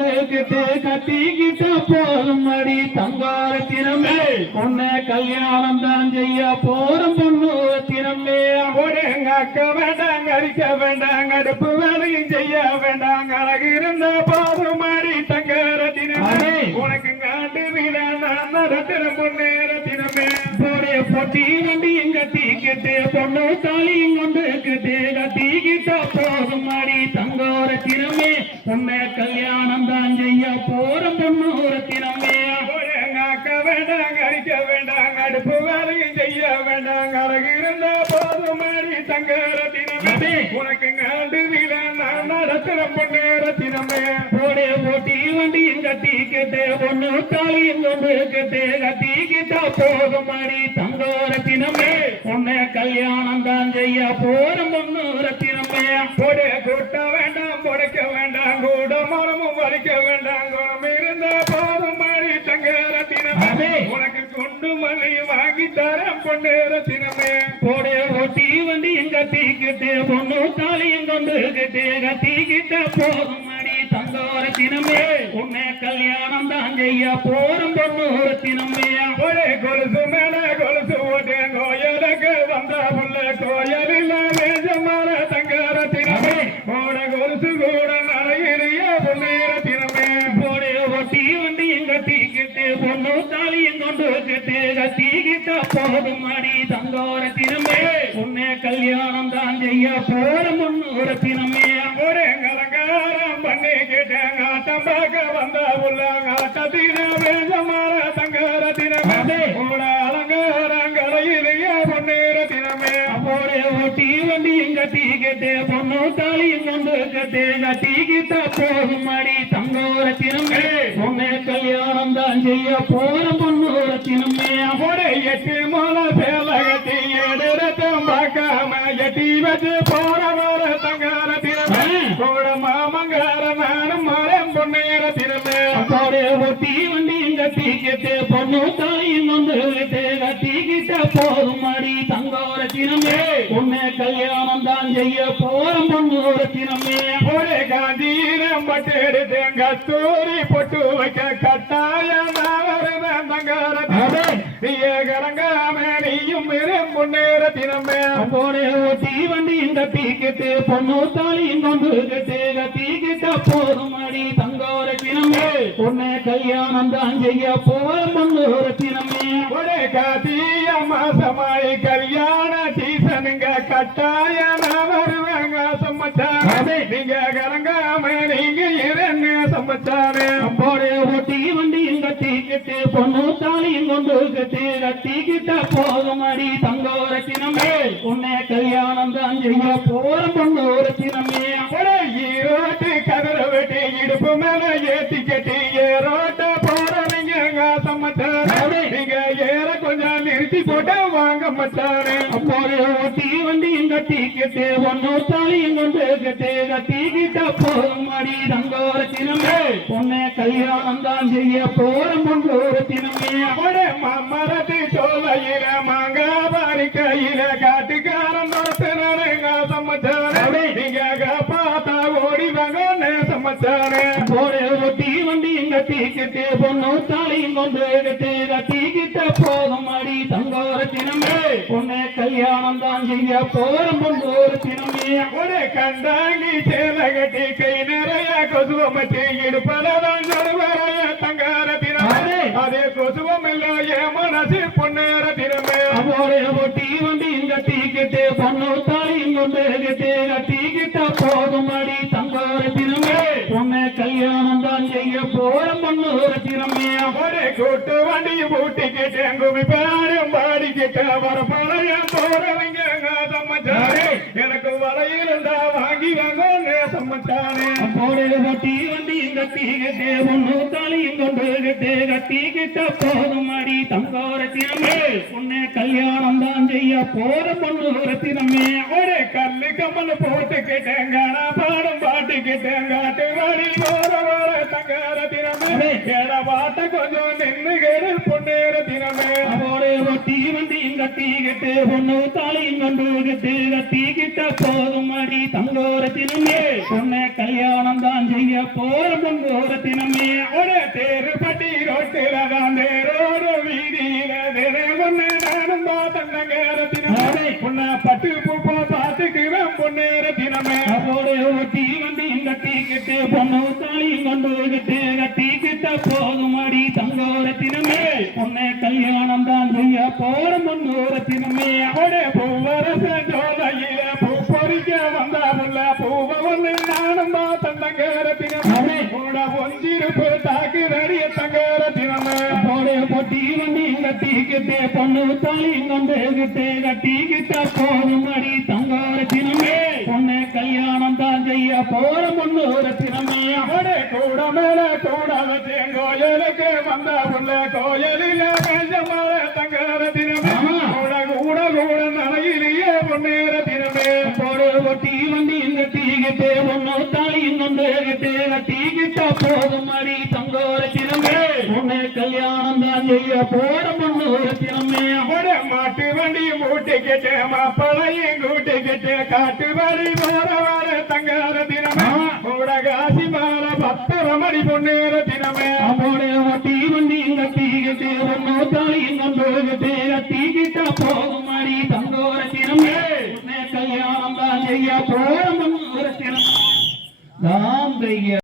கொண்டுகிட்டு கட்டிக்கிட்ட போதும் அடி. தங்கார திறமே. உன்னை கல்யாணம் தான் செய்ய போறோம் பொண்ணு திறமே. ஒருங்க அக்க வேண்டாங்க அடிக்க வேண்டாங்க அடுப்பு வேலையும் செய்ய வேண்டாங்க. அழகு இருந்த போதும் மாடி தங்கரத்தினமே அடே. உனக்கு காட்டு வீட நான் நடத்துற முன்னேறத்தினமே போடைய பொட்டி வண்டி எங்க தீக்கிட்டு பொண்ணு தாலியும் கொண்டுகிட்டு கட்டிக்கிட்ட போதும் அடி. தங்கார திறமே. உன்னை கல்யாணம் தான் செய்ய போறோம் பொண்ணு அக்க வேண்டாங்க அடிக்க வேண்டாங்க அடுப்பு வேலையும் செய்ய வேண்டாங்க அழகு இருந்த போதும் மாடி தங்கரத்தினமே அடே. உனக்கு காட்டு வீட நான் நடத்துற முன்னேறத்தினமே போடைய பொட்டி வண்டி எங்க தீக்கிட்டு பொண்ணு தாலியும் கொண்டுகிட்டு கட்டிக்கிட்ட போதும் அடி தங்கார தினமே உன்னை கல்யாணம் தான் செய்ய போறோம் குணம் இருந்த போதும் மாறி தங்கரத்தினமே அடே. உனக்கு கொண்டு மல்லி வாங்கி தரேன் பொன்னேரத்தினமே போடைய ஒட்டி வண்டி எங்க தீக்கிட்டு பொண்ணு தாலியும் கொண்டுகிட்டு கட்டிக்கிட்ட போதும் அடி தங்கோர தினமே. உன்னை கல்யாணம் தான் செய்ய போறோம் பொண்ணு தினமே. கல்யாணம் தான் செய்ய போறோம் பொண்ணு தினமே ஒரு கலங்காரம் பண்ணி கேட்டாங்க. ஆட்டம் பார்க்க வந்த உள்ள ஆட்டத்தின வேஜமான தங்கரத்தினமே கூட அலங்காரங்களையிலேயே கலையிலேயே தினமே. அப்போரே ஒட்டி வண்டி எங்க கேட்டே பொண்ணு தாலி கொண்டு கட்டே கட்டி கிட்ட போகும் அடி தங்கோர தினமே. பொண்ணு கல்யாணம் தான் செய்ய போ தீக்கிட்டு பொண்ணு தாலியும் கொண்டுகிட்டு கட்டிக்கிட்ட போதும் அடி. தங்கோர தினமே உன்னை கல்யாணம் தான் செய்ய போறோம் பொண்ணு தினமே ஒரே காந்தீரம் பட்டு எடுத்து கத்தூரி பொட்டு வைக்க கட்டாயம் வருவேன் தங்கரத்தினமே. நீயே கலங்காம நீயும் இரும் முன்னேரத்தினமே அப்போடைய ஒட்டி வண்டி எங்க தீக்கிட்டு பொண்ணு தாலியும் கொண்டுகிட்டு கட்டிக்கிட்ட போதும் அடி. தங்கோர தினமே உன்னை கல்யாணம் தான் செய்ய போறோம் பொண்ணு தினமே ஒரே காத்திய மாசமாய் கல்யாண சீசனுங்க கட்டாயம் வருவாங்க சம்மச்சாரே நீங்க கலங்காம நீங்க இருந்து சம்மச்சாரே அப்போடைய ஒட்டி வண்டி எங்க தீக்கிட்டு பொண்ணு தாலியும் கொண்டுகிட்டு கட்டிக்கிட்ட போதும் அடி தங்கோர தினமே உன்னை கல்யாணம் தான் செய்ய போறோம் பொண்ணு தினமே ஒரே ஈரோட்டு கதிர வெட்டி இடுப்பு மேல ஏத்தி கட்டி போட்டு வாங்க மச்சாரே அப்போடைய ஒட்டி வண்டி எங்க தீக்கிட்டு பொண்ணு தாலியும் கொண்டுகிட்டு கட்டிக்கிட்ட போதும் அடி தங்கோர தினமே உன்னை கல்யாணம் தான் செய்ய போறோம் பொண்ணு தினமே ஒரே மரத்து சோலையில மாங்காபாரி கையில காட்டுக்காரன் நடத்துனாருங்க சம்மச்சாரே நீங்க பார்த்தா ஓடி வாங்க சம்மச்சாரே போரே ஒட்டி வண்டி தீக்கிட்டு பொண்ணு போதும் அடி தங்கோர தினமே உன்னை கல்யாணம் தான் செய்ய போறோம் பொண்ணு தினமே ஒரு கண்டாங்கி சேல கட்டி கை நிறைய கொசுவமட்டி இடுப்பலதான் நடுவரைய தங்கார தினமே. அதே கொசுவம் இல்ல என் மனசு பொன்னேற செய்ய போறோம் பொண்ணு தினமே ஒரு கூட்டு வண்டி பூட்டிக்கிட்டு குமி பாடும் பாடிக்கிட்டு வர பழைய போறவங்க சம்மச்சாரே எனக்கு வலையிருந்தா வாங்கி வாங்க சம்மச்சாரே போரே ஒட்டி வண்டி எங்க தீக்கிட்டு பொண்ணு தாலியும் கொண்டுகிட்டு கட்டிக்கிட்ட போதும் அடி. தங்கோர தினமே உன்னை கல்யாணம் தான் செய்ய போற பொண்ணு ஒரு கல்லு பாடும் காட்டு பாட்ட கொஞ்சம் நின்று பொன்னேற தினமே அவரே ஒட்டி வண்டி எங்க கட்டிக்கிட்டு பொண்ணு தாலியும் கொண்டு கிட்டு கட்டிக்கிட்ட போதும் அடி தங்கோரத்தினமே பொண்ணை கல்யாணம் தான் செய்ய போற பொங்கோரத்தினமே ஒரு தேருப்பட்டி ரோட்டில தான் தேரோடு வீதியில தேரே பொண்ணு நானும் பார்த்தங்கர தினமே பொண்ண பட்டு பூப்போ பார்த்துக்கிறேன் பொன்னேர தினமே அதோட ஒட்டி வண்டியும் கட்டிக்கிட்டு பொண்ணு தாலியும் கொண்டு கிட்டு அடி தங்கோரத்தினமே. பொண்ணை கல்யாணம் தான் செய்ய போற பொங்கோரத்தினமே அவடே பூவரச ஜோலையில பூ பொறிக்க வந்தா புள்ள பூவ ஒண்ணு நானும் பார்த்தங்கர தினமே கூட ஒஞ்சிருப்பு தாக்குறடிய தங்கர தினமே போடு பொட்டி வண்டி கட்டிக்கிட்டு பொண்ணு தாலியும் கொண்டு கிட்டு கட்டிக்கிட்ட போதும் அடி தங்கோரத்தினமே. பொண்ணை கல்யாணம் தான் செய்ய போற பொன்னேர தினமே போடு. பொட்டி வண்டி கட்டிக்கிட்டு பொண்ணு தாலியும் கொண்டு கிட்டு கட்டிக்கிட்ட போதும் அடி தங்கோரத்தினமே பொண்ணை கல்யாணம் தான் செய்ய போற பொங்கோரத்தினமே அவட மாட்டு வண்டி மூட்டிக்கிட்டு மாப்பிளையும் கூட்டிக்கிட்டு காட்டு வழி போற வர தங்கர தினமே. கூட காசி மால பத்திரமணி பொன்னேர தினமே. அவனோட